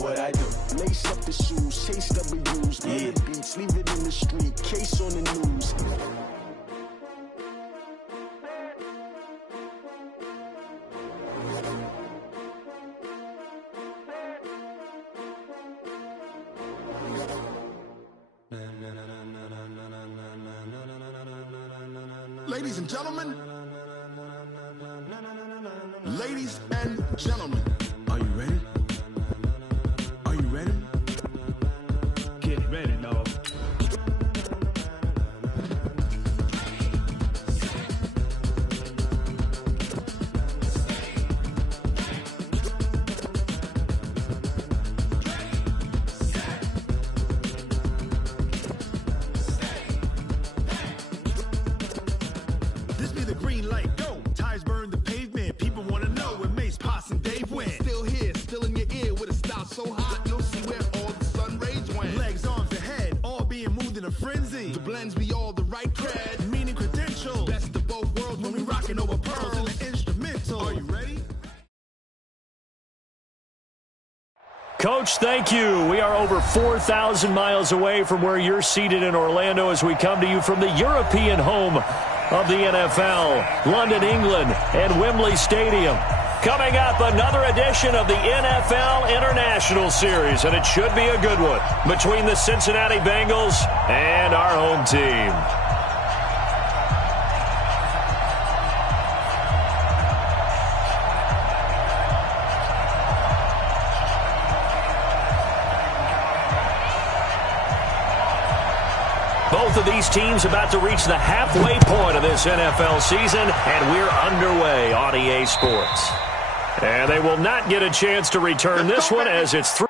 what I do. Lace up the shoes, chase W's, yeah. The beats, leave it in the street, case on the news. Ladies and gentlemen, ladies and gentlemen, are you ready? Are you ready? Get ready, dog. This be the green light, go. Tires burn the pavement. People want to know where Mace, Poss, and Dave went. Still here, still in your ear with a style so hot, you'll see where all the sun rays went. Legs, arms, and head, all being moved in a frenzy. The blends be all the right cred, meaning credentials. Best of both worlds when we rockin' over pearls in the instrumental. Are you ready? Coach, thank you. We are over 4,000 miles away from where you're seated in Orlando as we come to you from the European home of the NFL, London, England, and Wembley Stadium. Coming up, another edition of the NFL International Series, and it should be a good one between the Cincinnati Bengals and our home team. Both of these teams about to reach the halfway point of this NFL season, and we're underway on EA Sports. And they will not get a chance to return this one as it's through.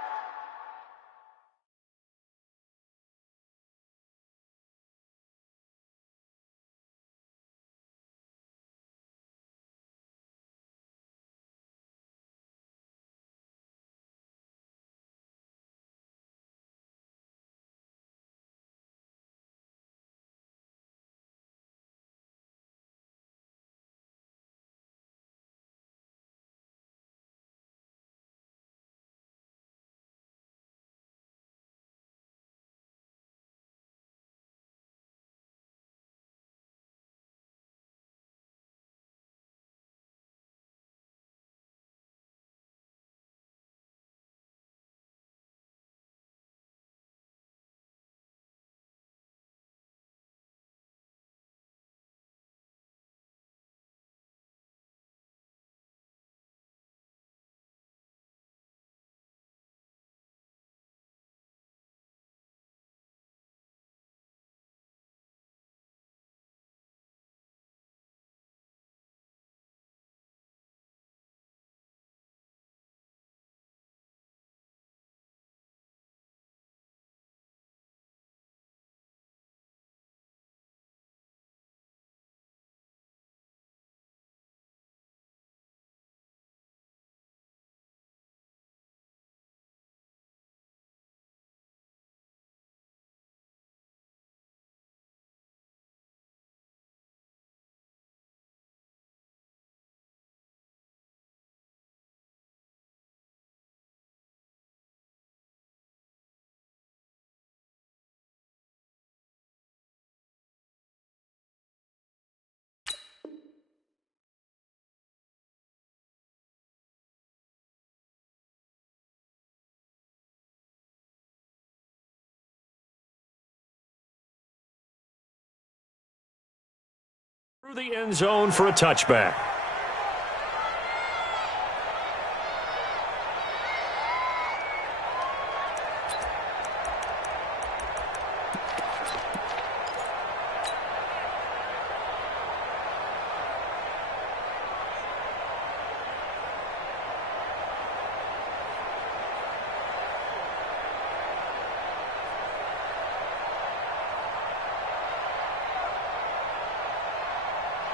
Through the end zone for a touchback.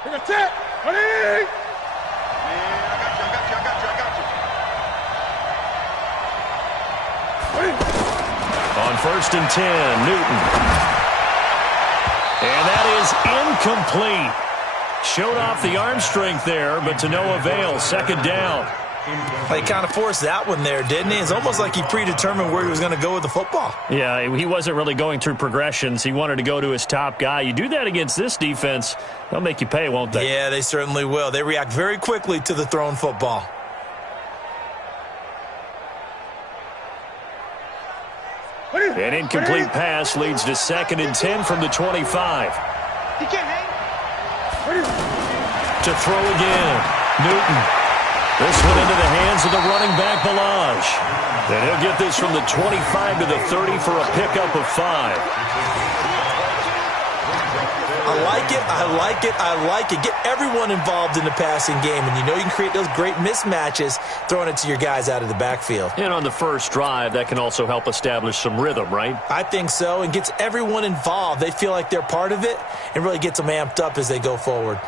Take a tip. Ready? Man, I got you. On 1st and 10, Newton. And that is incomplete. Showed off the arm strength there, but to no avail. 2nd down. He kind of forced that one there, didn't he? It's almost like he predetermined where he was going to go with the football. Yeah, he wasn't really going through progressions. He wanted to go to his top guy. You do that against this defense, they'll make you pay, won't they? Yeah, they certainly will. They react very quickly to the thrown football. An incomplete pass leads to 2nd and 10 from the 25. You can't hang. To throw again, Newton. This one into the hands of the running back, phatballzzz. And he'll get this from the 25 to the 30 for a pickup of 5. I like it, I like it, I like it. Get everyone involved in the passing game, and you know you can create those great mismatches throwing it to your guys out of the backfield. And on the first drive, that can also help establish some rhythm, right? I think so, and gets everyone involved. They feel like they're part of it and really gets them amped up as they go forward.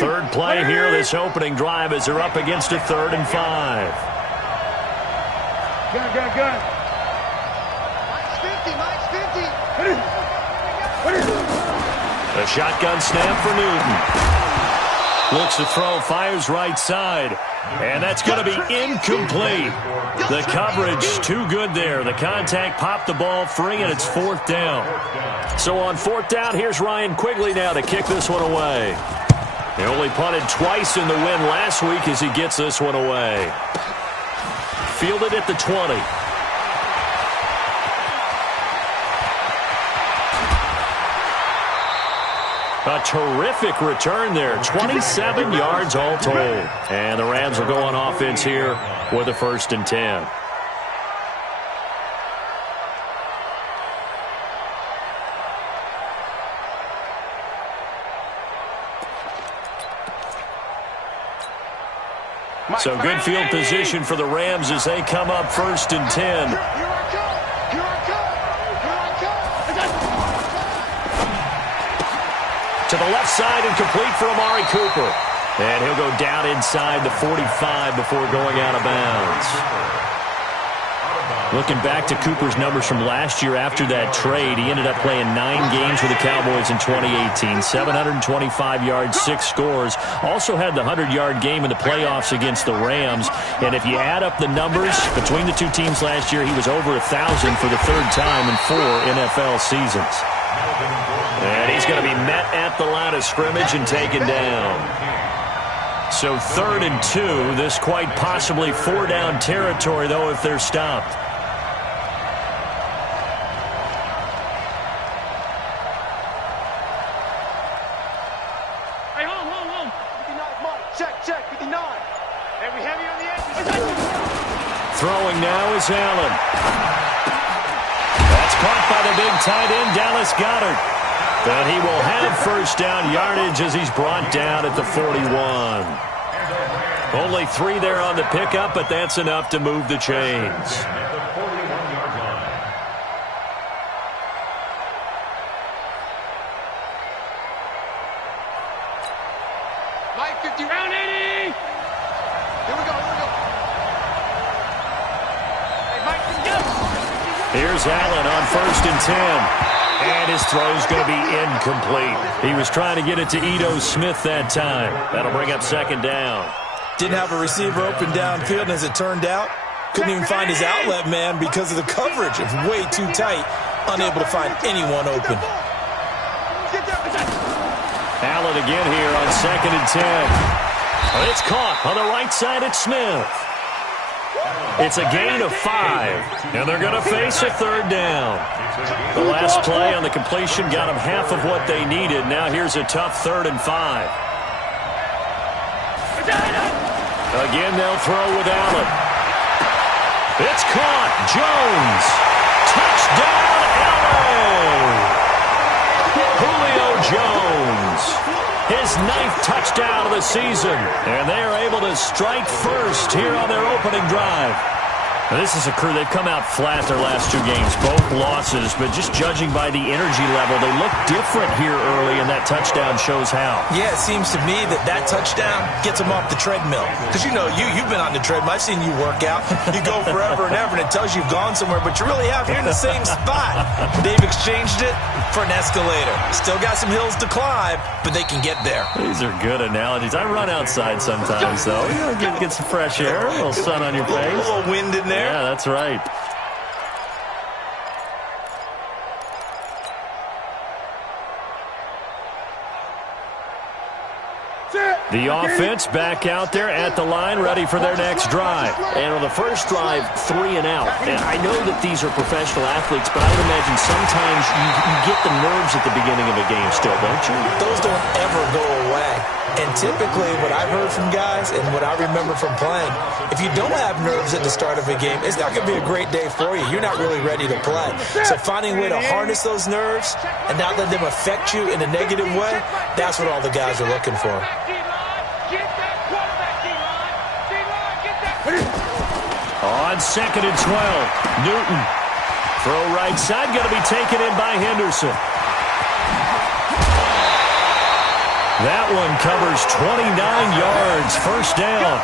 Third play here, this opening drive, as they're up against a 3rd and 5. Gun. Mike's 50. A shotgun snap for Newton. Looks to throw, fires right side. And that's going to be incomplete. The coverage too good there. The contact popped the ball free, and it's 4th down. So on 4th down, here's Ryan Quigley now to kick this one away. He only punted twice in the win last week as he gets this one away. Fielded at the 20. A terrific return there. 27 yards all told. And the Rams will go on offense here with a 1st and 10. So good field position for the Rams as they come up 1st and 10. To the left side and complete for Amari Cooper. And he'll go down inside the 45 before going out of bounds. Looking back to Cooper's numbers from last year after that trade, he ended up playing 9 games with the Cowboys in 2018. 725 yards, 6 scores. Also had the 100-yard game in the playoffs against the Rams. And if you add up the numbers between the two teams last year, he was over 1,000 for the 3rd time in 4 NFL seasons. And he's going to be met at the line of scrimmage and taken down. So 3rd and 2. This quite possibly 4-down territory, though, if they're stopped. Throwing now is Allen. That's caught by the big tight end, Dallas Goedert. And he will have 1st down yardage as he's brought down at the 41. Only 3 there on the pickup, but that's enough to move the chains. Mike 50, round 80. Here we go. Here's Allen on 1st and 10. And his throw's going to be incomplete. He was trying to get it to Ito Smith that time. That'll bring up 2nd down. Didn't have a receiver open downfield, and as it turned out, couldn't even find his outlet man because of the coverage. It was way too tight, unable to find anyone open. Allen again here on 2nd and 10. It's caught on the right side at Smith. It's a gain of 5, and they're going to face a 3rd down. The last play on the completion got them half of what they needed. Now here's a tough 3rd and 5. Again, they'll throw with Allen. It's caught. Jones. Touchdown, LA. Julio Jones. His 9th touchdown of the season. And they are able to strike first here on their opening drive. This is a crew, they've come out flat their last 2 games, both losses, but just judging by the energy level, they look different here early, and that touchdown shows how. Yeah, it seems to me that touchdown gets them off the treadmill. Because, you've been on the treadmill. I've seen you work out. You go forever and ever, and it tells you you've gone somewhere, but you really have. You're in the same spot. They've exchanged it for an escalator. Still got some hills to climb, but they can get there. These are good analogies. I run outside sometimes, though. Get some fresh air, a little sun on your face. A little wind in there. Yeah, that's right. The offense back out there at the line, ready for their next drive. And on the first drive, 3 and out. And I know that these are professional athletes, but I would imagine sometimes you get the nerves at the beginning of a game still, don't you? Those don't ever go away. And typically what I've heard from guys and what I remember from playing, if you don't have nerves at the start of a game, it's not going to be a great day for you. You're not really ready to play. So finding a way to harness those nerves and not let them affect you in a negative way, that's what all the guys are looking for. On 2nd and 12, Newton. Throw right side, going to be taken in by Henderson. That one covers 29 yards, first down.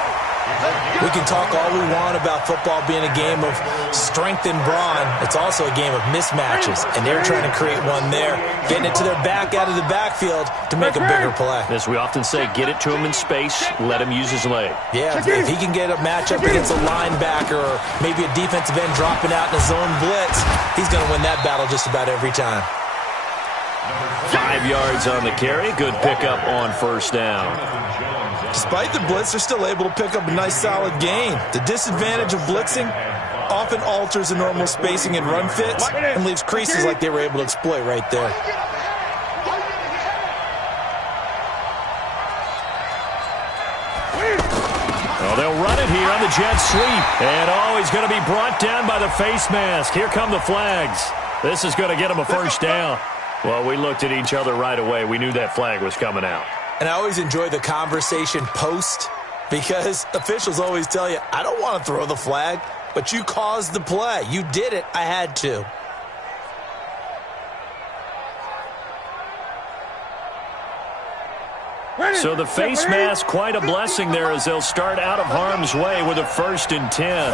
We can talk all we want about football being a game of strength and brawn. It's also a game of mismatches, and they're trying to create one there, getting it to their back out of the backfield to make a bigger play. As we often say, get it to him in space, let him use his leg. Yeah, if he can get a matchup against a linebacker or maybe a defensive end dropping out in a zone blitz, he's going to win that battle just about every time. 5 yards on the carry. Good pickup on first down. Despite the blitz, they're still able to pick up a nice, solid gain. The disadvantage of blitzing often alters the normal spacing and run fits and leaves creases like they were able to exploit right there. Well, they'll run it here on the jet sweep. And, he's going to be brought down by the face mask. Here come the flags. This is going to get him a first down. Well, we looked at each other right away. We knew that flag was coming out. And I always enjoy the conversation post because officials always tell you, I don't want to throw the flag, but you caused the play. You did it. I had to. So the face mask, quite a blessing there as they'll start out of harm's way with a 1st and 10.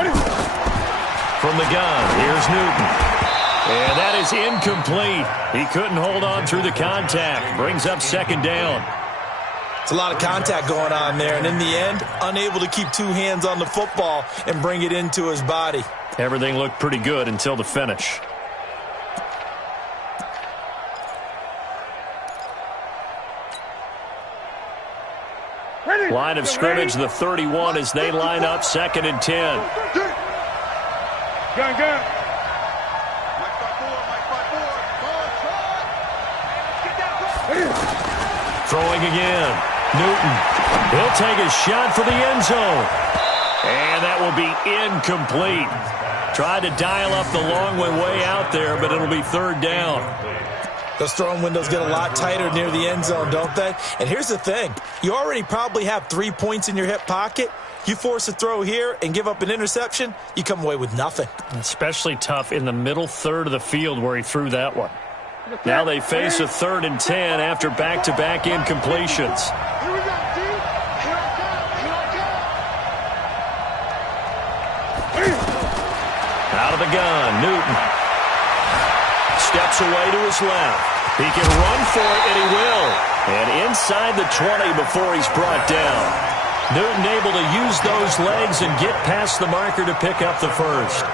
From the gun, here's Newton. And that is incomplete. He couldn't hold on through the contact. Brings up 2nd down. It's a lot of contact going on there, and in the end, unable to keep 2 hands on the football and bring it into his body. Everything looked pretty good until the finish. Line of scrimmage, the 31 as they line up 2nd and 10. Gun. Throwing again. Newton. He'll take a shot for the end zone. And that will be incomplete. Tried to dial up the long way out there, but it'll be 3rd down. Those throwing windows get a lot tighter near the end zone, don't they? And here's the thing. You already probably have 3 points in your hip pocket. You force a throw here and give up an interception, you come away with nothing. Especially tough in the middle third of the field where he threw that one. Now they face a 3rd and 10 after back-to-back incompletions. Out of the gun, Newton. Steps away to his left. He can run for it, and he will. And inside the 20 before he's brought down. Newton able to use those legs and get past the marker to pick up the 1st.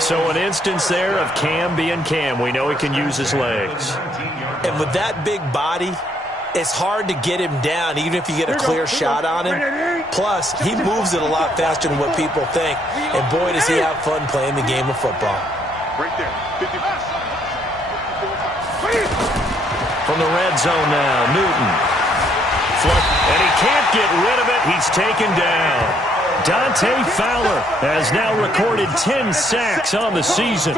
So an instance there of Cam being Cam. We know he can use his legs. And with that big body, it's hard to get him down, even if you get a clear shot on him. Plus, he moves it a lot faster than what people think. And boy, does he have fun playing the game of football. Right there. 50. From the red zone now, Newton. And he can't get rid of it. He's taken down. Dante Fowler has now recorded 10 sacks on the season.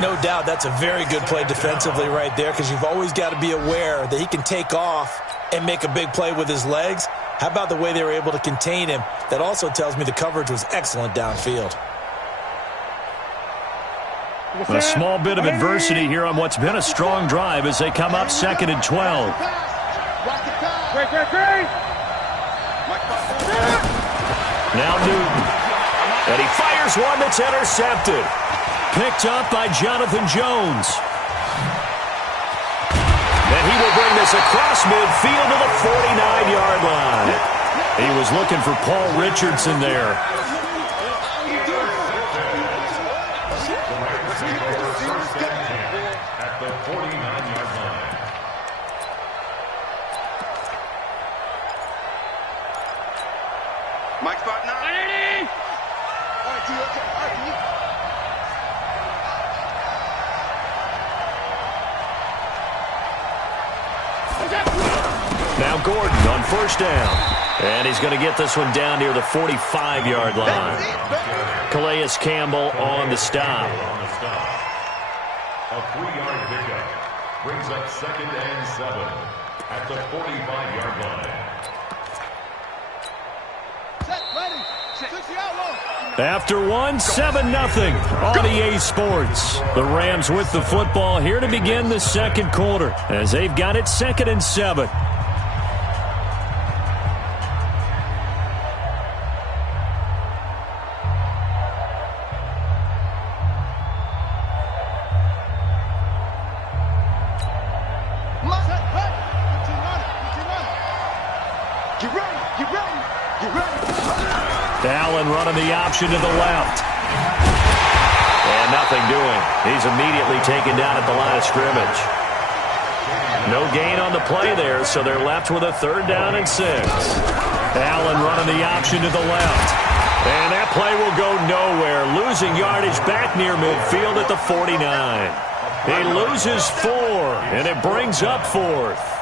No doubt that's a very good play defensively right there because you've always got to be aware that he can take off and make a big play with his legs. How about the way they were able to contain him? That also tells me the coverage was excellent downfield. A small bit of adversity here on what's been a strong drive as they come up 2nd and 12. Now Newton. And he fires one that's intercepted. Picked up by Jonathan Jones. And he will bring this across midfield to the 49-yard line. He was looking for Paul Richardson there. At the 49-yard line. Mike spot 9. Now Gordon on 1st down. And he's going to get this one down near the 45-yard line. Calais Campbell on the stop. A 3-yard pickup brings up 2nd and 7 at the 45-yard line. After one, 7-0 on EA Sports. The Rams with the football here to begin the 2nd quarter as they've got it 2nd and 7. Allen running the option to the left. And nothing doing. He's immediately taken down at the line of scrimmage. No gain on the play there, so they're left with a 3rd down and 6. Allen running the option to the left. And that play will go nowhere. Losing yardage back near midfield at the 49. He loses 4, and it brings up 4th.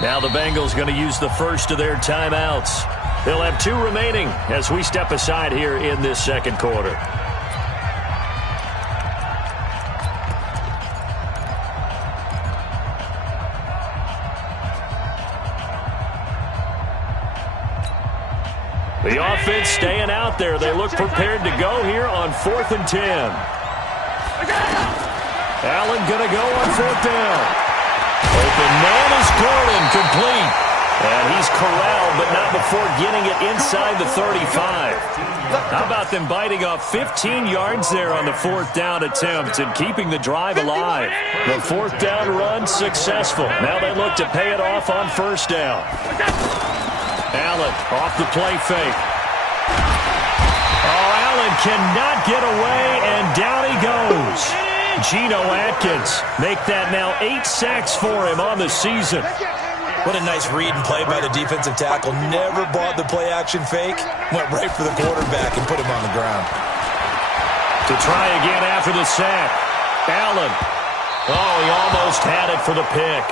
Now the Bengals going to use the first of their timeouts. They'll have 2 remaining as we step aside here in this 2nd quarter. The offense staying out there. They look prepared to go here on 4th and 10. Allen going to go on 4th down. Open man is Gordon, complete. And he's corralled, but not before getting it inside the 35. How about them biting off 15 yards there on the 4th down attempt and keeping the drive alive? The 4th down run successful. Now they look to pay it off on 1st down. Allen off the play fake. Oh, Allen cannot get away, and down he goes. Geno Atkins make that now 8 sacks for him on the season. What a nice read and play by the defensive tackle. Never bought the play-action fake. Went right for the quarterback and put him on the ground. To try again after the sack. Allen. Oh, he almost had it for the pick.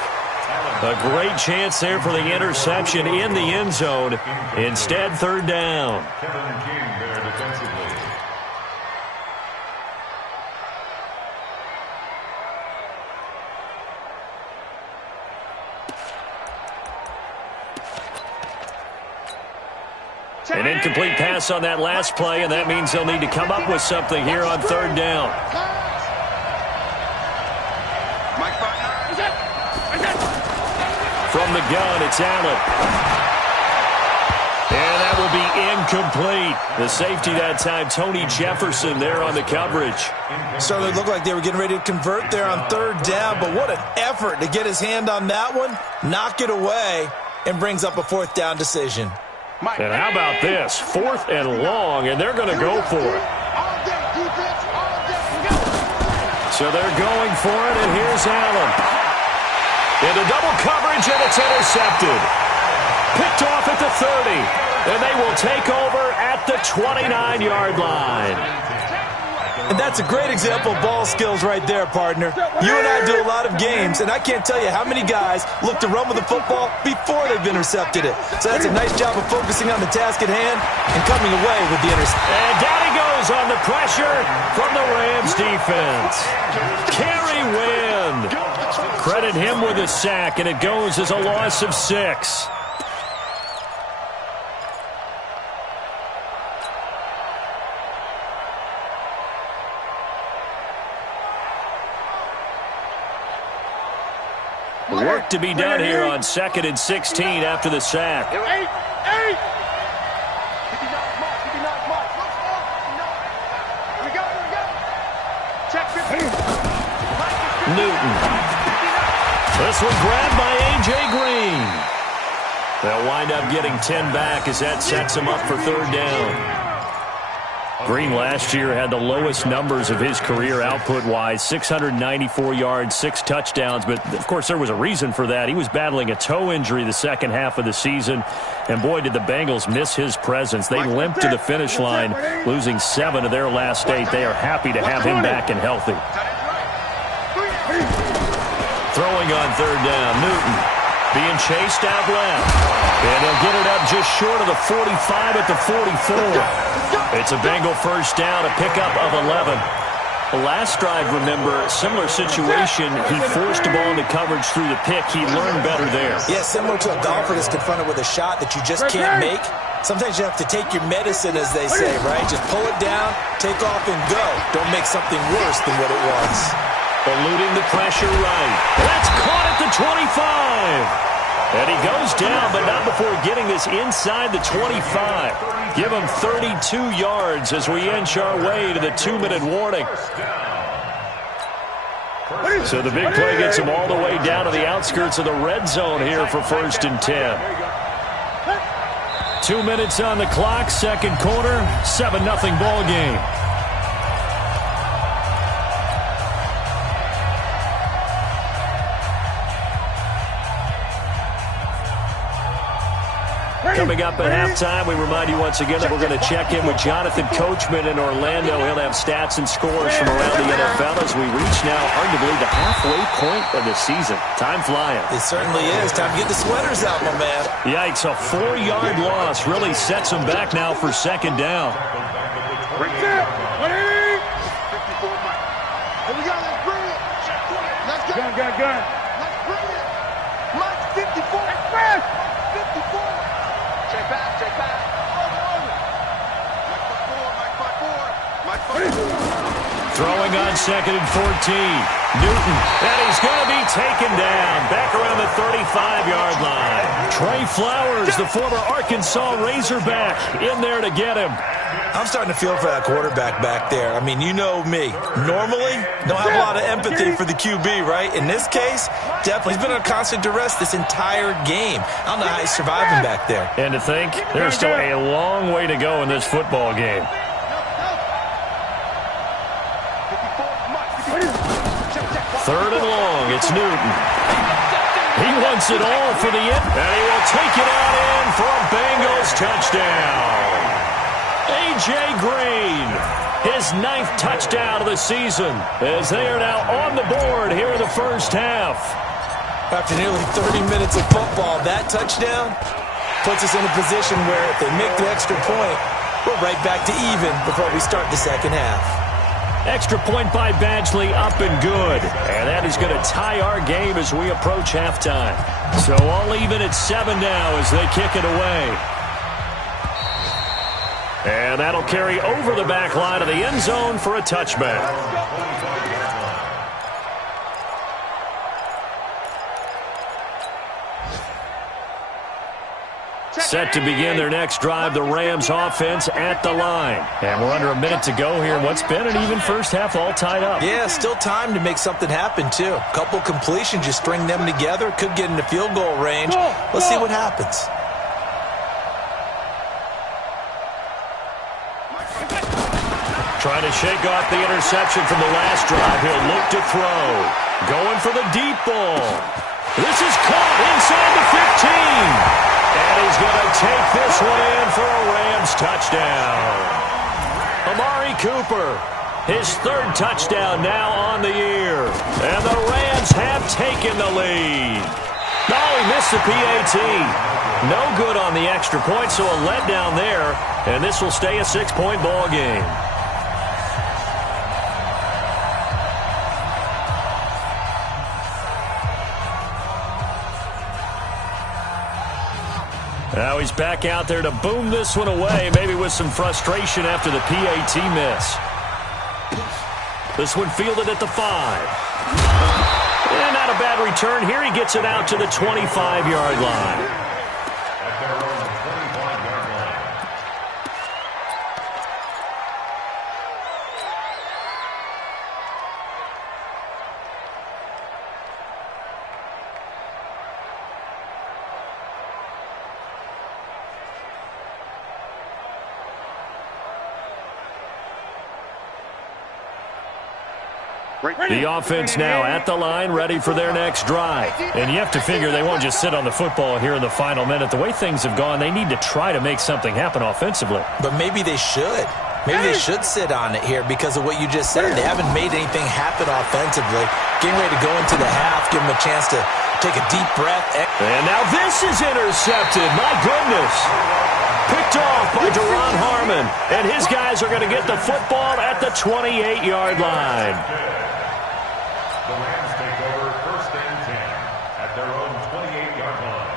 A great chance there for the interception in the end zone. Instead, 3rd down. Kevin King there defensively. An incomplete pass on that last play, and that means they'll need to come up with something here on 3rd down. From the gun, it's Allen. And that will be incomplete. The safety that time, Tony Jefferson there on the coverage. Certainly looked like they were getting ready to convert there on 3rd down, but what an effort to get his hand on that one, knock it away, and brings up a 4th down decision. And how about this? 4th and long, and they're going to go for it. So they're going for it, and here's Allen. Into double coverage, and it's intercepted. Picked off at the 30, and they will take over at the 29-yard line. And that's a great example of ball skills right there, partner. You and I do a lot of games, and I can't tell you how many guys look to run with the football before they've intercepted it. So that's a nice job of focusing on the task at hand and coming away with the interception. And down he goes on the pressure from the Rams defense. Kerry Wynn. Credit him with a sack, and it goes as a loss of 6. Work to be done here on 2nd and 16 after the sack. Newton. This one grabbed by A.J. Green. They'll wind up getting 10 back as that sets them up for 3rd down. Green last year had the lowest numbers of his career output-wise, 694 yards, 6 touchdowns. But, of course, there was a reason for that. He was battling a toe injury the second half of the season. And, boy, did the Bengals miss his presence. They limped to the finish line, losing 7 of their last 8. They are happy to have him back and healthy. Throwing on 3rd down, Newton being chased out left. And he'll get it up just short of the 45 at the 44. It's a Bengal 1st down, a pickup of 11. The last drive, remember, similar situation. He forced the ball into coverage through the pick. He learned better there. Yeah, similar to a golfer that's confronted with a shot that you just can't make. Sometimes you have to take your medicine, as they say, right? Just pull it down, take off, and go. Don't make something worse than what it was. Eluding the pressure right. That's caught at the 25. And he goes down, but not before getting this inside the 25. Give him 32 yards as we inch our way to the 2-minute warning. So the big play gets him all the way down to the outskirts of the red zone here for 1st and 10. 2 minutes on the clock, 2nd quarter, 7-0 ball game. Coming up at halftime, we remind you once again that we're going to check in with Jonathan Coachman in Orlando. He'll have stats and scores from around the NFL as we reach now arguably the halfway point of the season. Time flying. It certainly is. Time to get the sweaters out, my man. Yikes, a 4-yard loss really sets him back now for 2nd down. Here we go, let's bring it. Let's go. Gun. Let's bring it. Mike 54. Express. 54. Check back. Mike 54. Throwing on 2nd and 14. Newton, and he's going to be taken down back around the 35-yard line. Trey Flowers, the former Arkansas Razorback, in there to get him. I'm starting to feel for that quarterback back there. I mean, you know me. Normally, don't have a lot of empathy for the QB, right? In this case, definitely. He's been on constant duress this entire game. I don't know how he's surviving back there. And to think, there's still a long way to go in this football game. Third and long, it's Newton. He wants it all for the end, and he will take it out in for a Bengals touchdown. A.J. Green, his 9th touchdown of the season, as they are now on the board here in the first half. After nearly 30 minutes of football, that touchdown puts us in a position where if they make the extra point, we're right back to even before we start the second half. Extra point by Badgley, up and good. And that is going to tie our game as we approach halftime. So all even at 7 now as they kick it away. And that'll carry over the back line of the end zone for a touchback. Set to begin their next drive, the Rams offense at the line. And we're under a minute to go here in what's been an even first half, all tied up. Yeah, still time to make something happen, too. A couple completions, you string them together, could get into field goal range. Let's see what happens. Trying to shake off the interception from the last drive. He'll look to throw. Going for the deep ball. This is caught inside the 15. And he's going to take this one in for a Rams touchdown. Amari Cooper, his 3rd touchdown now on the year. And the Rams have taken the lead. Oh, he missed the PAT. No good on the extra point, so a letdown there. And this will stay a 6-point ball game. Now he's back out there to boom this one away, maybe with some frustration after the PAT miss. This one fielded at the 5. And not a bad return here. He gets it out to the 25-yard line. The offense now at the line, ready for their next drive. And you have to figure they won't just sit on the football here in the final minute. The way things have gone, they need to try to make something happen offensively. But maybe they should. Maybe they should sit on it here because of what you just said. They haven't made anything happen offensively. Getting ready to go into the half, give them a chance to take a deep breath. And now this is intercepted. My goodness. Picked off by Deron Harmon. And his guys are going to get the football at the 28-yard line. The Rams take over 1st and 10 at their own 28-yard line.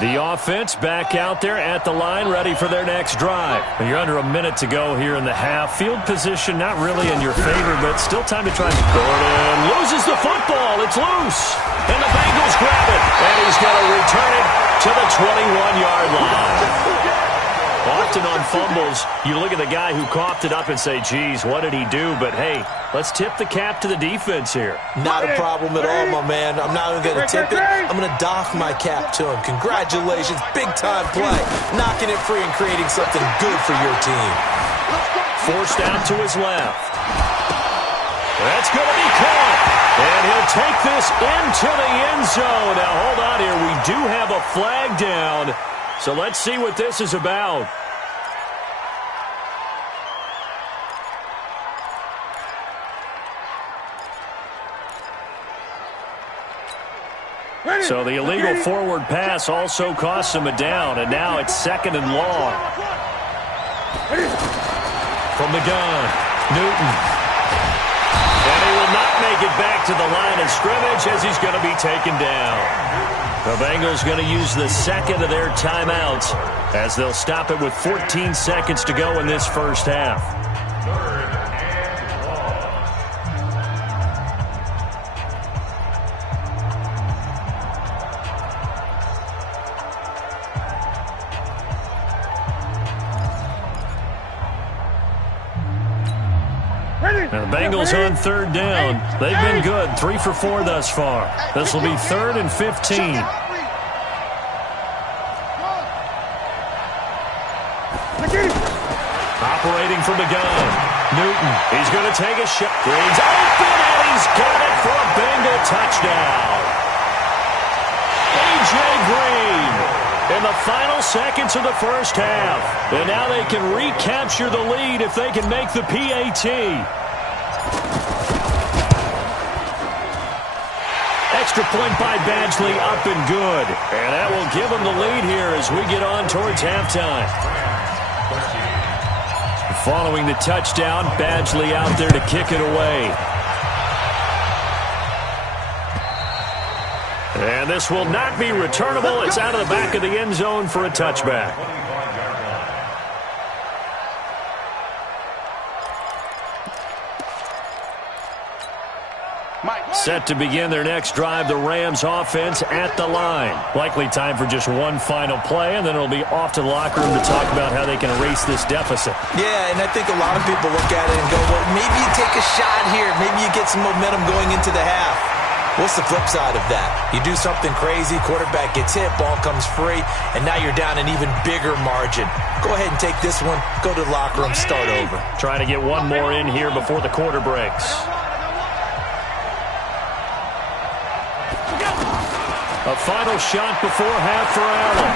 The offense back out there at the line, ready for their next drive. And you're under a minute to go here in the half. Field position not really in your favor, but still time to try. Gordon loses the football. It's loose. And the Bengals grab it. And he's going to return it to the 21-yard line. Often on fumbles, you look at the guy who coughed it up and say, geez, what did he do? But, hey, let's tip the cap to the defense here. Not a problem at all, my man. I'm not even going to tip it. I'm going to doff my cap to him. Congratulations. Big-time play. Knocking it free and creating something good for your team. Forced out to his left. That's going to be caught. And he'll take this into the end zone. Now, hold on here. We do have a flag down. So let's see what this is about. So the illegal forward pass also costs him a down, and now it's 2nd and long. From the gun, Newton. And he will not make it back to the line of scrimmage as he's going to be taken down. The Bengals going to use the second of their timeouts as they'll stop it with 14 seconds to go in this first half. Now the Bengals on third down. They've been good, 3 for 4 thus far. This will be 3rd and 15. Operating from the gun. Newton, he's going to take a shot. Green's open, and he's got it for a Bengal touchdown. A.J. Green in the final seconds of the first half. And now they can recapture the lead if they can make the PAT. Extra point by Badgley, up and good. And that will give them the lead here as we get on towards halftime. Following the touchdown, Badgley out there to kick it away. And this will not be returnable. It's out of the back of the end zone for a touchback. Set to begin their next drive, the Rams offense at the line. Likely time for just one final play, and then it'll be off to the locker room to talk about how they can erase this deficit. Yeah, and I think a lot of people look at it and go, well, maybe you take a shot here. Maybe you get some momentum going into the half. What's the flip side of that? You do something crazy, quarterback gets hit, ball comes free, and now you're down an even bigger margin. Go ahead and take this one, go to the locker room, start over. Trying to get one more in here before the quarter breaks. A final shot before half for Allen.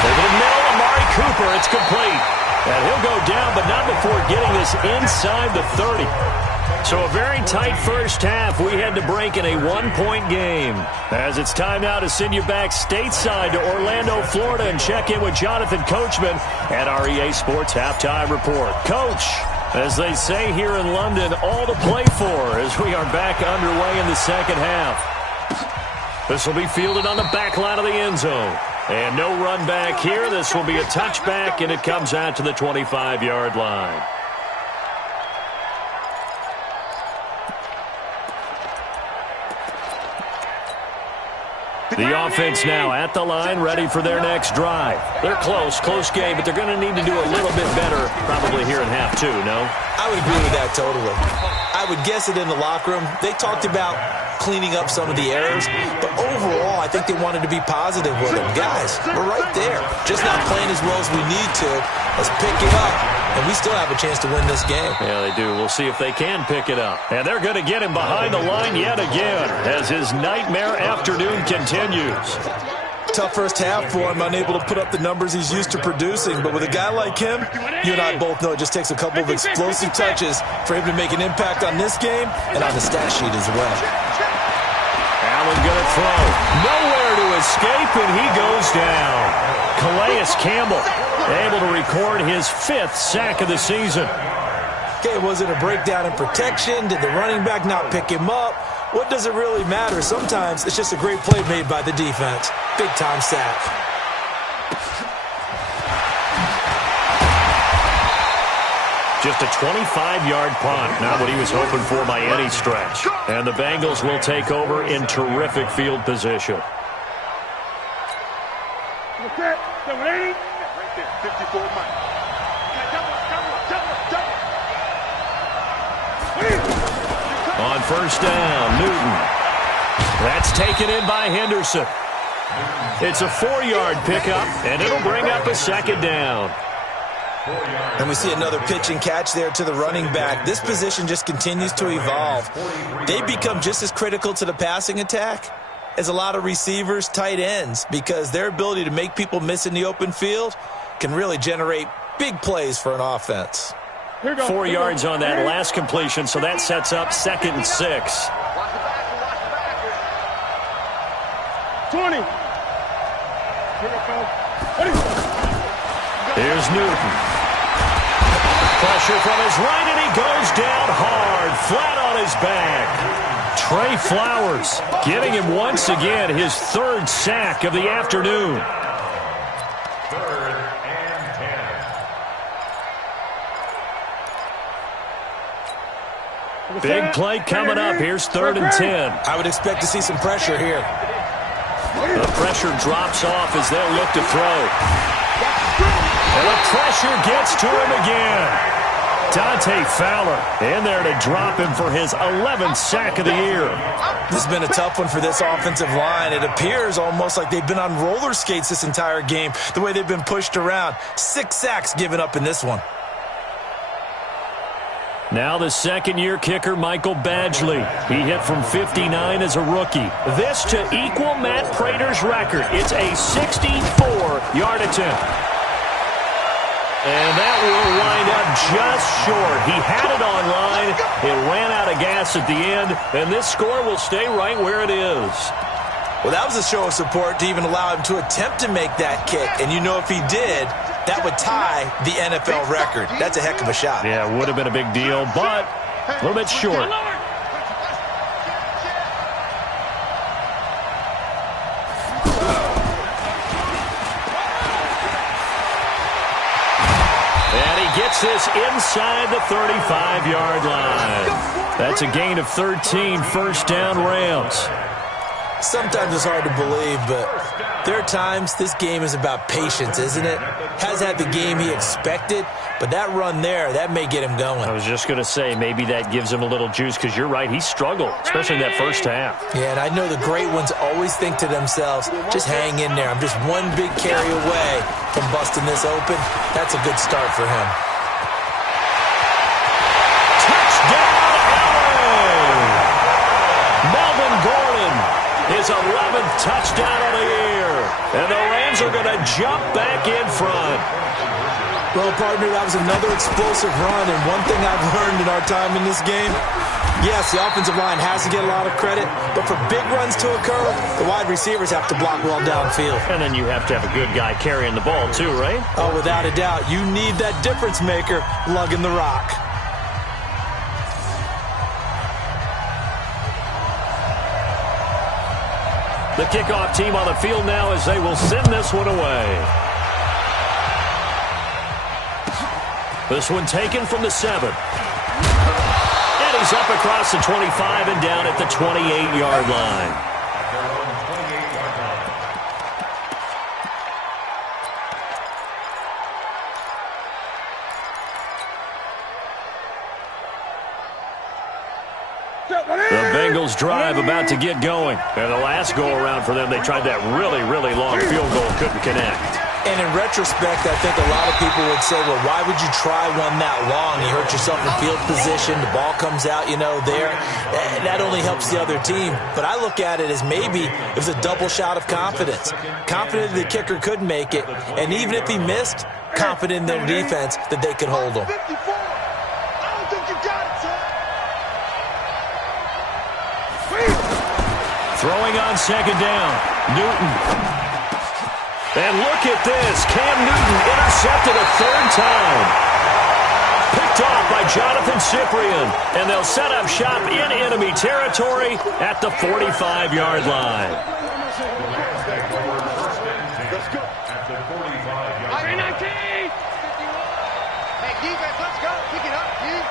Over the middle, Amari Cooper, it's complete. And he'll go down, but not before getting this inside the 30. So a very tight first half. We had to break in a one-point game. As it's time now to send you back stateside to Orlando, Florida, and check in with Jonathan Coachman at our EA Sports Halftime Report. Coach, as they say here in London, all to play for as we are back underway in the second half. This will be fielded on the back line of the end zone. And no run back here. This will be a touchback, and it comes out to the 25-yard line. The offense now at the line, ready for their next drive. They're close game, but they're going to need to do a little bit better probably here in half two, no? I would agree with that totally. I would guess it in the locker room. They talked about cleaning up some of the errors, but overall, I think they wanted to be positive with them. Guys, we're right there. Just not playing as well as we need to. Let's pick it up, and we still have a chance to win this game. Yeah, they do. We'll see if they can pick it up. And they're going to get him behind the line yet again as his nightmare afternoon continues. Tough first half for him, unable to put up the numbers he's used to producing. But with a guy like him, you and I both know it just takes a couple of explosive touches for him to make an impact on this game and on the stat sheet as well. Allen going to throw. Nowhere to escape, and he goes down. Calais Campbell able to record his 5th sack of the season. Okay, was it a breakdown in protection? Did the running back not pick him up? What does it really matter? Sometimes it's just a great play made by the defense. Big-time sack. Just a 25-yard punt, not what he was hoping for by any stretch. And the Bengals will take over in terrific field position. Right there, 54 Mike. On first down, Newton. That's taken in by Henderson. It's a 4-yard pickup, and it'll bring up a second down. And we see another pitch and catch there to the running back. This position just continues to evolve. They become just as critical to the passing attack as a lot of receivers, tight ends, because their ability to make people miss in the open field can really generate big plays for an offense. 4 yards on that last completion, so that sets up 2nd and 6. 20. Here's Newton. Pressure from his right, and he goes down hard, flat on his back. Trey Flowers giving him once again his third sack of the afternoon. 3rd and 10. Big play coming up. Here's 3rd and 10. I would expect to see some pressure here. The pressure drops off as they'll look to throw. And the pressure gets to him again. Dante Fowler in there to drop him for his 11th sack of the year. This has been a tough one for this offensive line. It appears almost like they've been on roller skates this entire game, the way they've been pushed around. 6 sacks given up in this one. Now the second-year kicker, Michael Badgley. He hit from 59 as a rookie. This to equal Matt Prater's record. It's a 64-yard attempt. And that will wind up just short. He had it on line. It ran out of gas at the end, and this score will stay right where it is. Well, that was a show of support to even allow him to attempt to make that kick. And you know if he did, that would tie the NFL record. That's a heck of a shot. Yeah, it would have been a big deal, but a little bit short. Gets this inside the 35-yard line. That's a gain of 13, first down Rams. Sometimes it's hard to believe, but there are times this game is about patience, isn't it? Has had the game he expected, but that run there, that may get him going. I was just going to say, maybe that gives him a little juice, because you're right, he struggled, especially in that first half. Yeah, and I know the great ones always think to themselves, just hang in there. I'm just one big carry away from busting this open. That's a good start for him. His 11th touchdown of the year. And the Rams are going to jump back in front. Well, partner, that was another explosive run. And one thing I've learned in our time in this game, yes, the offensive line has to get a lot of credit, but for big runs to occur, the wide receivers have to block well downfield. And then you have to have a good guy carrying the ball too, right? Oh, without a doubt. You need that difference maker lugging the rock. The kickoff team on the field now as they will send this one away. This one taken from the 7. And he's up across the 25 and down at the 28-yard line. At their own 28-yard line. The Bengals drive about to get going. And the last go-around for them, they tried that really, really long field goal, couldn't connect. And in retrospect, I think a lot of people would say, well, why would you try one that long? You hurt yourself in field position. The ball comes out, there. That only helps the other team. But I look at it as maybe it was a double shot of confidence. Confident the kicker could make it. And even if he missed, confident in their defense that they could hold him. Throwing on second down, Newton. And look at this. Cam Newton intercepted a third time. Picked off by Jonathan Cyprien. And they'll set up shop in enemy territory at the 45-yard line. Let's go. At the 45-yard line. Hey, defense, let's go. Pick it up, dude.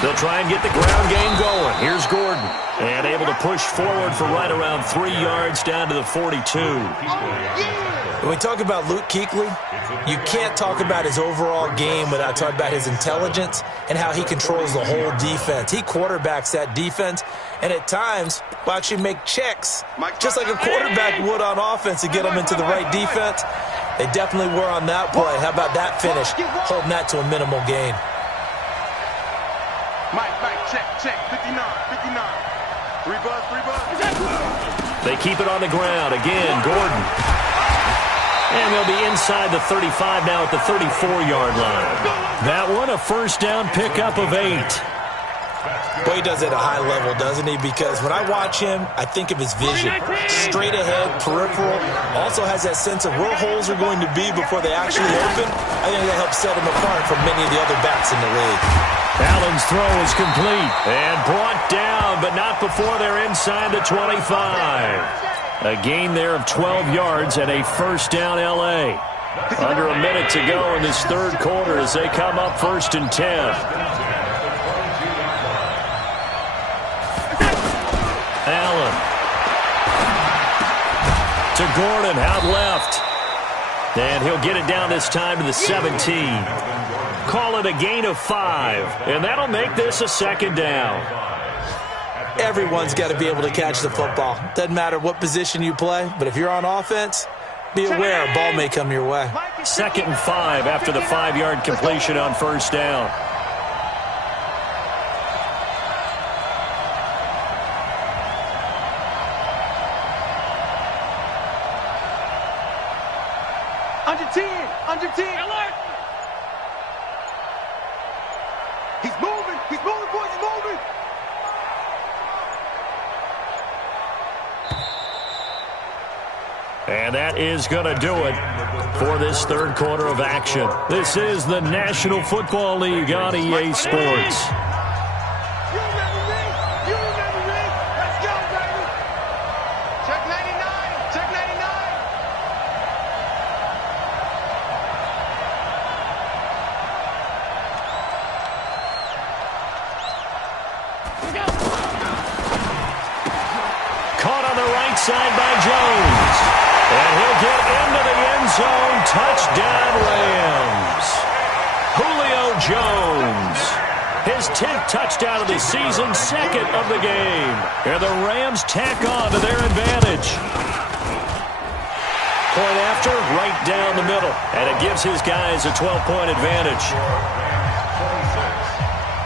They'll try and get the ground game going. Here's Gordon. And able to push forward for right around 3 yards down to the 42. When we talk about Luke Kuechly, you can't talk about his overall game without talking about his intelligence and how he controls the whole defense. He quarterbacks that defense, and at times will actually make checks, just like a quarterback would on offense to get them into the right defense. They definitely were on that play. How about that finish, holding that to a minimal gain? Mike, check, 59. Three buzz. They keep it on the ground. Again, Gordon. And they'll be inside the 35 now at the 34-yard line. That one, a first down pickup of 8. Boy, he does it at a high level, doesn't he? Because when I watch him, I think of his vision. Straight ahead, peripheral. Also has that sense of where holes are going to be before they actually open. I think that helps set him apart from many of the other backs in the league. Allen's throw is complete and brought down, but not before they're inside the 25. A gain there of 12 yards and a first down L.A. Under a minute to go in this third quarter as they come up 1st and 10. Allen. To Gordon, out left. And he'll get it down this time to the 17. Call it a gain of 5. And that'll make this a second down. Everyone's got to be able to catch the football. Doesn't matter what position you play, but if you're on offense, be aware a ball may come your way. 2nd and 5 after the 5-yard completion on first down. Under 10, alert! He's moving, boys, he's moving! And that is going to do it for this third quarter of action. This is the National Football League on EA Sports. You remember me? Let's go, baby! Check 99, check 99! Caught on the right side by Jones. And he'll get into the end zone. Touchdown, Rams. Julio Jones. His 10th touchdown of the season, 2nd of the game. And the Rams tack on to their advantage. Point after, right down the middle. And it gives his guys a 12-point advantage. 26,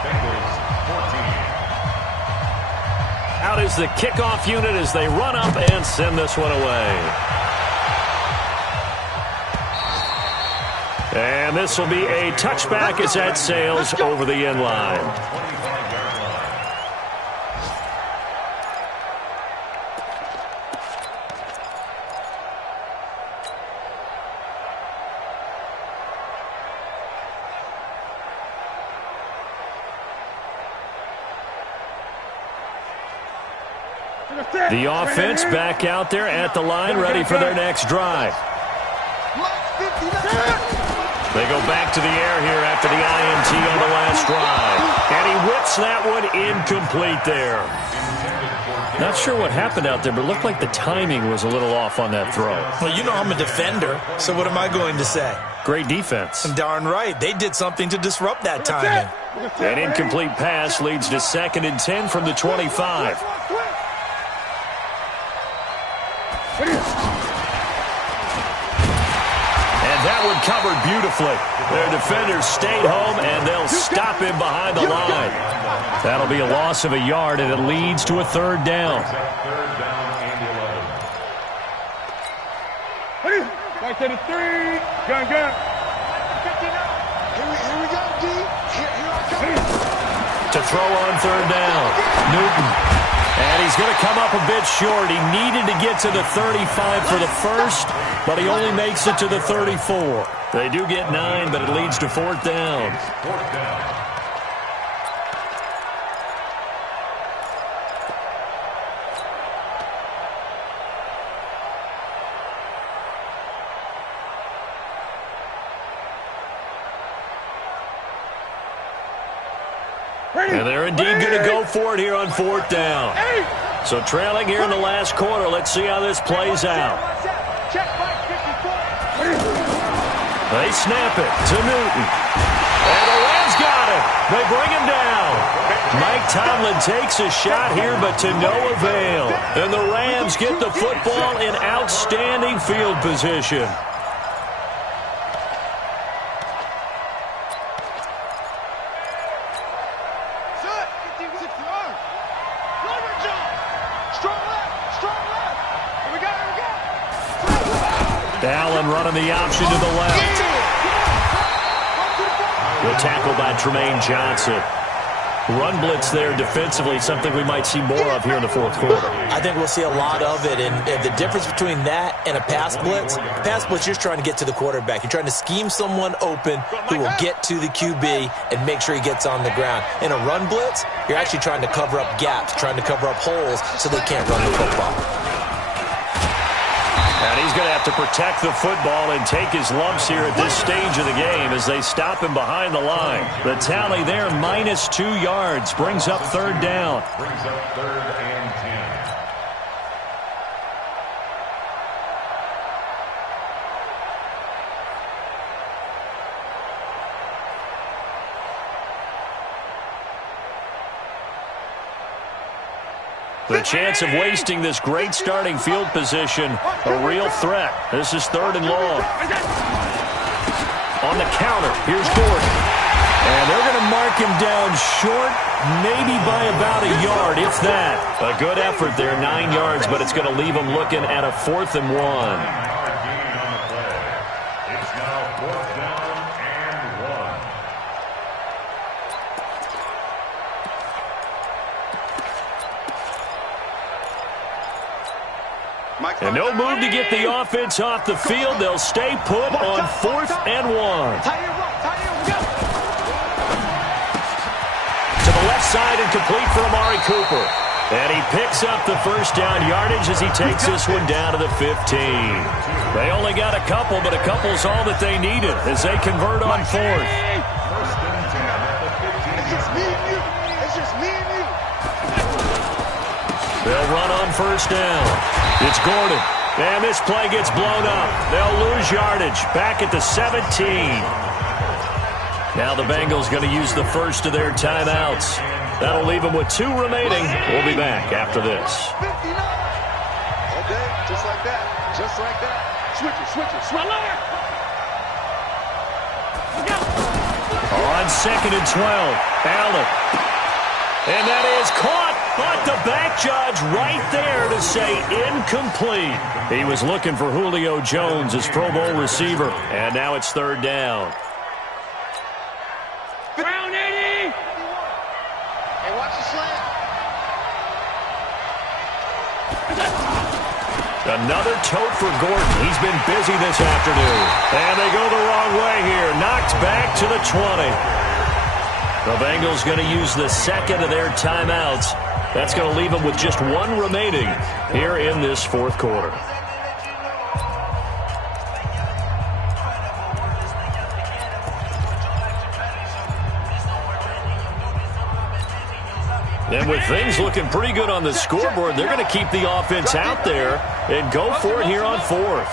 Bengals 14. Out is the kickoff unit as they run up and send this one away. And this will be a touchback as that sails over the end line. The offense back out there at the line, ready for their next drive. They go back to the air here after the INT on the last drive. And he whips that one incomplete there. Not sure what happened out there, but it looked like the timing was a little off on that throw. Well, you know I'm a defender, so what am I going to say? Great defense. Darn right. They did something to disrupt that timing. An incomplete pass leads to 2nd and 10 from the 25. That one covered beautifully. Their defenders stayed home, and they'll stop him behind the line. That'll be a loss of a yard, and it leads to a 3rd down. Right to the 3. Gun. Here we go, D. Here I come. To throw on 3rd down. Newton. And he's going to come up a bit short. He needed to get to the 35 for the first, but he only makes it to the 34. They do get 9, but it leads to 4th down. 4th down. And they're indeed going to go for it here on 4th down. So trailing here in the last quarter. Let's see how this plays out. They snap it to Newton. And the Rams got it. They bring him down. Mike Tomlin takes a shot here, but to no avail. And the Rams get the football in outstanding field position. Allen running the option to the left. The tackle by Tremaine Johnson. run blitz there defensively, something we might see more of here in the fourth quarter. I think we'll see a lot of it, and the difference between that and a pass blitz, you're just trying to get to the quarterback. You're trying to scheme someone open who will get to the QB and make sure he gets on the ground. In a run blitz, you're actually trying to cover up gaps, trying to cover up holes so they can't run the football. And he's going to have to protect the football and take his lumps here at this stage of the game as they stop him behind the line. The tally there, -2 yards, brings up third down. Brings up 3rd and 10. The chance of wasting this great starting field position, a real threat. This is 3rd and long. On the counter, here's Gordon. And they're going to mark him down short, maybe by about a yard, if that. A good effort there, 9 yards, but it's going to leave him looking at a 4th and 1. It's now 4th down and 1. And no move to get the offense off the field. They'll stay put on 4th and 1. To the left side and complete for Amari Cooper. And he picks up the first down yardage as he takes this one down to the 15. They only got a couple, but a couple's all that they needed as they convert on 4th. 1st and 10 at the 15. It's just me and you. It's just me and you. They'll run on 1st down. It's Gordon. And this play gets blown up. They'll lose yardage. Back at the 17. Now the Bengals going to use the first of their timeouts. That'll leave them with 2 remaining. We'll be back after this. 59. Okay, just like that. Just like that. Switch it, switch it, switch it. On 2nd and 12. Allen. And that is caught. But the back judge right there to say incomplete. He was looking for Julio Jones, his Pro Bowl receiver. And now it's 3rd down. Brown 80. Hey, watch the slant. Another tote for Gordon. He's been busy this afternoon. And they go the wrong way here. Knocked back to the 20. The Bengals going to use the second of their timeouts. That's going to leave them with just 1 remaining here in this 4th quarter. And with things looking pretty good on the scoreboard, they're going to keep the offense out there and go for it here on 4th.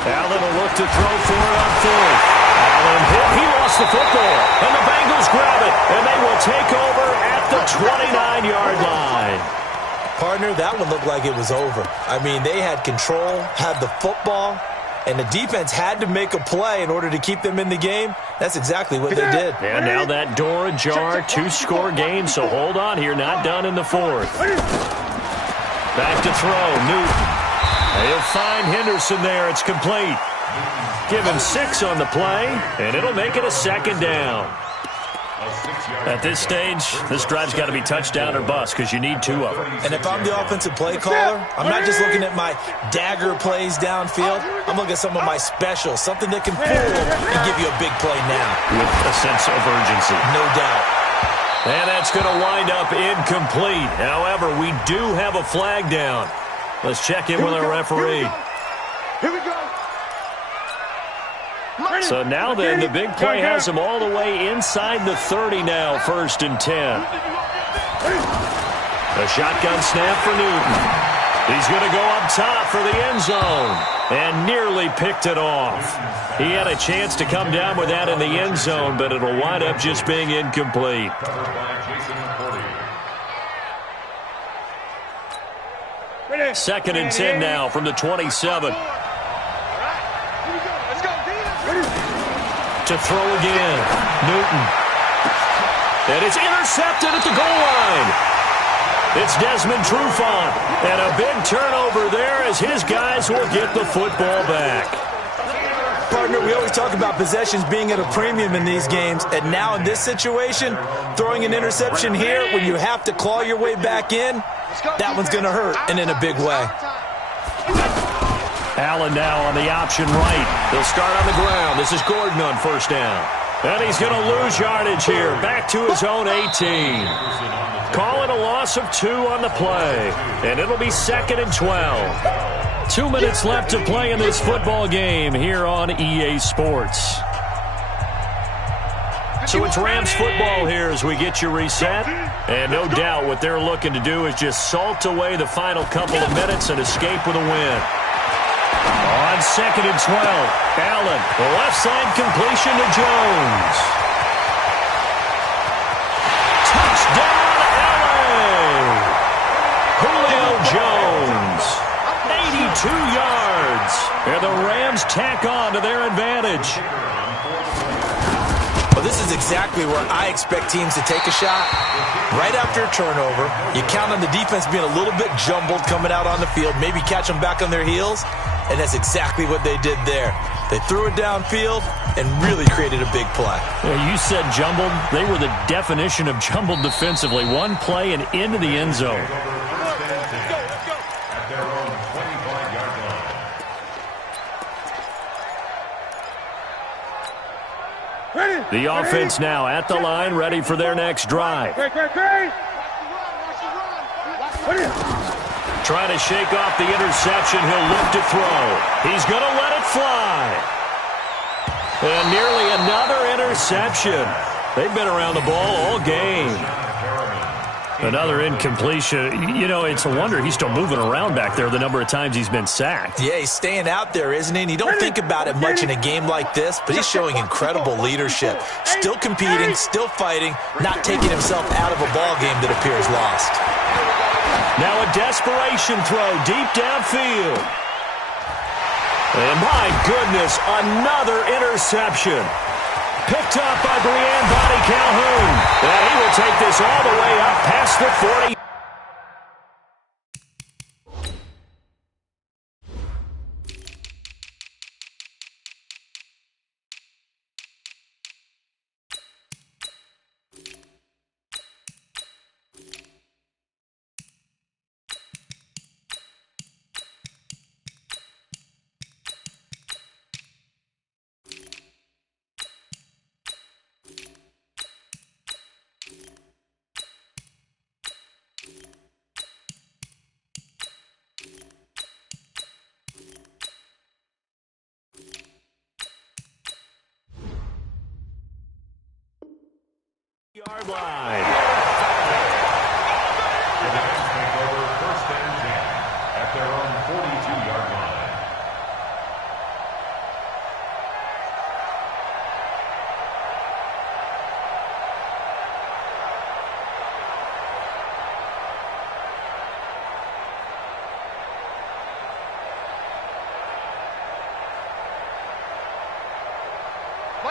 Allen will look to throw for it on 4th. Allen hit. He lost the football. And the Bengals grab it. And they will take over at the 29-yard line. Partner, that one looked like it was over. I mean, they had control, had the football, and the defense had to make a play in order to keep them in the game. That's exactly what they did. And now that door ajar, 2-score game, so hold on here. Not done in the 4th. Back to throw. Newton. He'll find Henderson there. It's complete. Give him 6 on the play, and it'll make it a 2nd down. At this stage, this drive's got to be touchdown or bust because you need 2 of them. And if I'm the offensive play caller, I'm not just looking at my dagger plays downfield. I'm looking at some of my specials, something that can pull and give you a big play now. With a sense of urgency. No doubt. And that's going to wind up incomplete. However, we do have a flag down. Let's check in with our referee. Here we go. So now then, the big play has him all the way inside the 30 now, 1st and 10. A shotgun snap for Newton. He's going to go up top for the end zone and nearly picked it off. He had a chance to come down with that in the end zone, but it'll wind up just being incomplete. 2nd and 10 now from the 27. To throw again. Newton. And it's intercepted at the goal line. It's Desmond Trufant. And a big turnover there as his guys will get the football back. Partner, we always talk about possessions being at a premium in these games, and now in this situation, throwing an interception here when you have to claw your way back in, that one's going to hurt, and in a big way. Allen now on the option right. They'll start on the ground. This is Gordon on first down. And he's going to lose yardage here, back to his own 18. Call it a loss of 2 on the play, and it'll be 2nd and 12. 2 minutes left to play in this football game here on EA Sports. So it's Rams football here as we get you reset. And no doubt what they're looking to do is just salt away the final couple of minutes and escape with a win. On 2nd and 12, Allen, the left side completion to Jones. Touchdown, Allen! Julio Jones, 82 yards. And the Rams tack on to their advantage. Well, this is exactly where I expect teams to take a shot. Right after a turnover, you count on the defense being a little bit jumbled coming out on the field, maybe catch them back on their heels, and that's exactly what they did there. They threw it downfield and really created a big play. You said jumbled. They were the definition of jumbled defensively. One play and into the end zone. The offense now at the line, ready for their next drive. Trying to shake off the interception. He'll look to throw. He's going to let it fly. And nearly another interception. They've been around the ball all game. Another incompletion. You know, it's a wonder he's still moving around back there the number of times he's been sacked. Yeah, he's staying out there, isn't he? And you don't think about it much in a game like this, but he's showing incredible leadership. Still competing, still fighting, not taking himself out of a ball game that appears lost. Now a desperation throw deep downfield. And my goodness, another interception. Picked up by Brian Body Calhoun. And he will take this all the way up past the 40. Yard line. The Rams take over 1st and 10 at their own 42-yard line.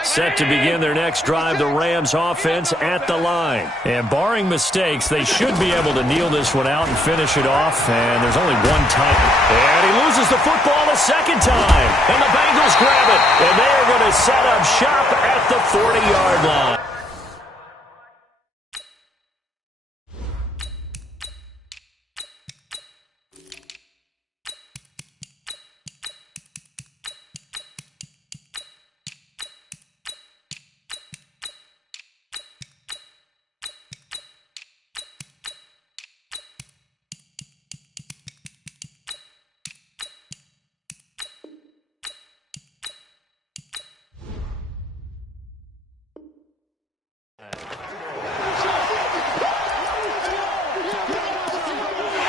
Set to begin their next drive, the Rams offense at the line. And barring mistakes, they should be able to kneel this one out and finish it off. And there's only one time. And he loses the football a second time. And the Bengals grab it. And they are going to set up shop at the 40-yard line.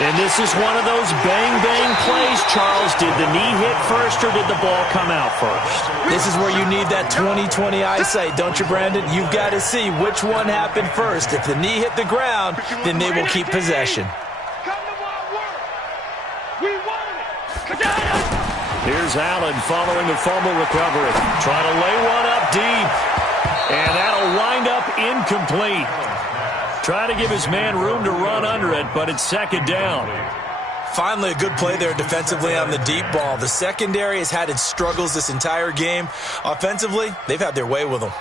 And this is one of those bang-bang plays, Charles. Did the knee hit first or did the ball come out first? This is where you need that 20/20 eyesight, don't you, Brandon? You've got to see which one happened first. If the knee hit the ground, then they will keep possession. Here's Allen following the fumble recovery. Trying to lay one up deep. And that'll wind up incomplete. Try to give his man room to run under it, but it's 2nd down. Finally, a good play there defensively on the deep ball. The secondary has had its struggles this entire game. Offensively, they've had their way with them.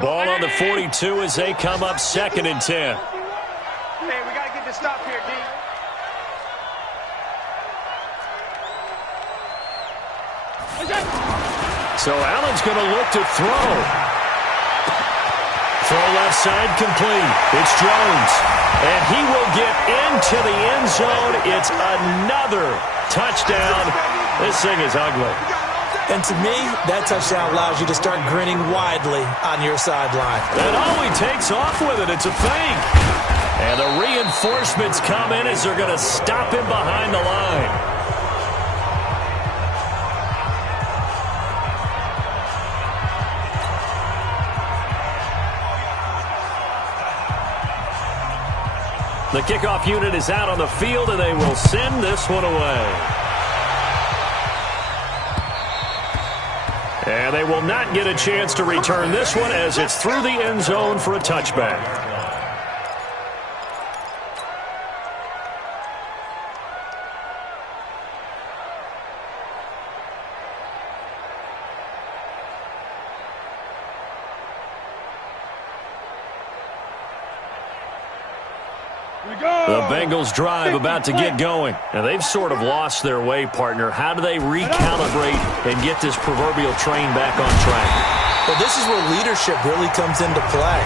Ball on the 42 as they come up 2nd and 10. Hey, we got to get this stop here, D. So Allen's going to look to throw. Throw left side complete. It's Jones. And he will get into the end zone. It's another touchdown. This thing is ugly. And to me, that touchdown allows you to start grinning widely on your sideline. And all he takes off with it, it's a fake. And the reinforcements come in as they're going to stop him behind the line. The kickoff unit is out on the field, and they will send this one away. And they will not get a chance to return this one as it's through the end zone for a touchback. The Bengals drive about to get going. Now, they've sort of lost their way, partner. How do they recalibrate and get this proverbial train back on track? Well, this is where leadership really comes into play.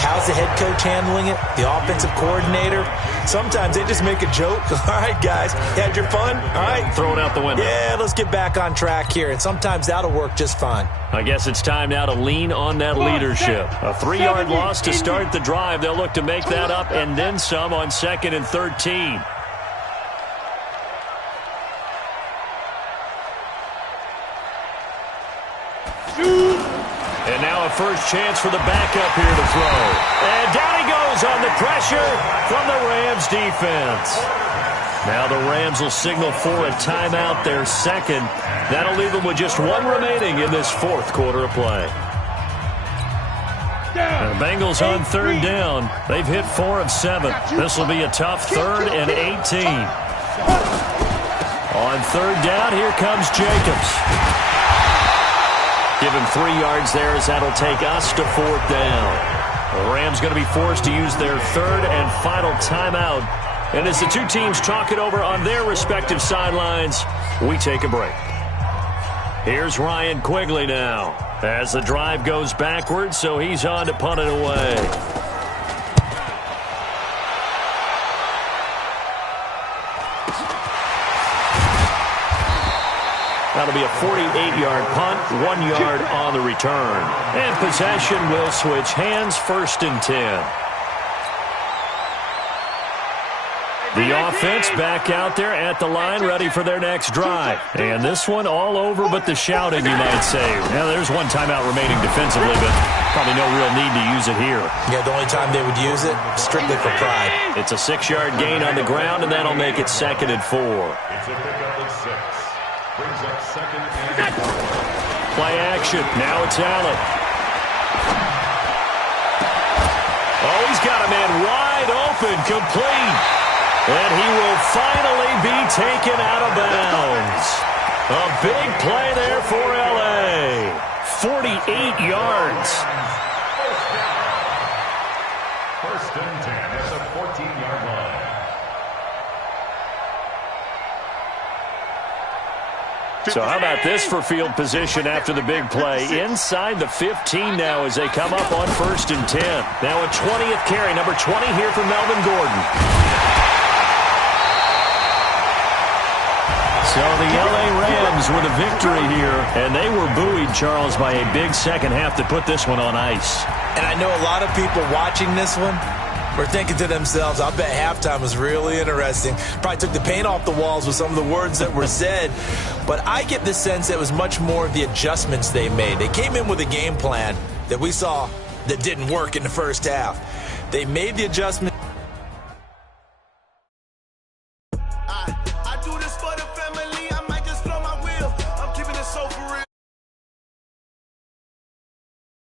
How's the head coach handling it? The offensive coordinator? Sometimes they just make a joke. All right, guys, you had your fun? All right. Throw it out the window. Yeah, let's get back on track here. And sometimes that'll work just fine. I guess it's time now to lean on that leadership. A 3-yard loss to start the drive. They'll look to make that up and then some on 2nd and 13. And now a first chance for the backup here to throw. And down he goes on the pressure from the Rams defense. Now the Rams will signal for a timeout, their second. That'll leave them with just one remaining in this 4th quarter of play. And the Bengals on 3rd down. They've hit 4 of 7. This will be a tough 3rd and 18. On 3rd down, here comes Jacobs. Give him 3 yards there as that'll take us to 4th down. The Rams going to be forced to use their 3rd and final timeout. And as the two teams talk it over on their respective sidelines, we take a break. Here's Ryan Quigley now as the drive goes backwards, so he's on to punt it away. That'll be a 48-yard punt, 1 yard on the return. And possession will switch hands, 1st and 10. The offense back out there at the line, ready for their next drive. And this one all over but the shouting, you might say. Now, there's one timeout remaining defensively, but probably no real need to use it here. Yeah, the only time they would use it, strictly for pride. It's a 6-yard gain on the ground, and that'll make it 2nd and 4. It's a pickup of 6. Brings up 2nd and 4. Play action. Now it's Allen. Oh, he's got a man wide open, complete. And he will finally be taken out of bounds. A big play there for L.A. 48 yards. First and 10 at the 14-yard line. So how about this for field position after the big play? Inside the 15 now as they come up on 1st and 10. Now a 20th carry, number 20 here for Melvin Gordon. So the L.A. Rams with a victory here, and they were buoyed, Charles, by a big second half to put this one on ice. And I know a lot of people watching this one were thinking to themselves, I bet halftime was really interesting. Probably took the paint off the walls with some of the words that were said. But I get the sense that it was much more of the adjustments they made. They came in with a game plan that we saw that didn't work in the first half. They made the adjustment.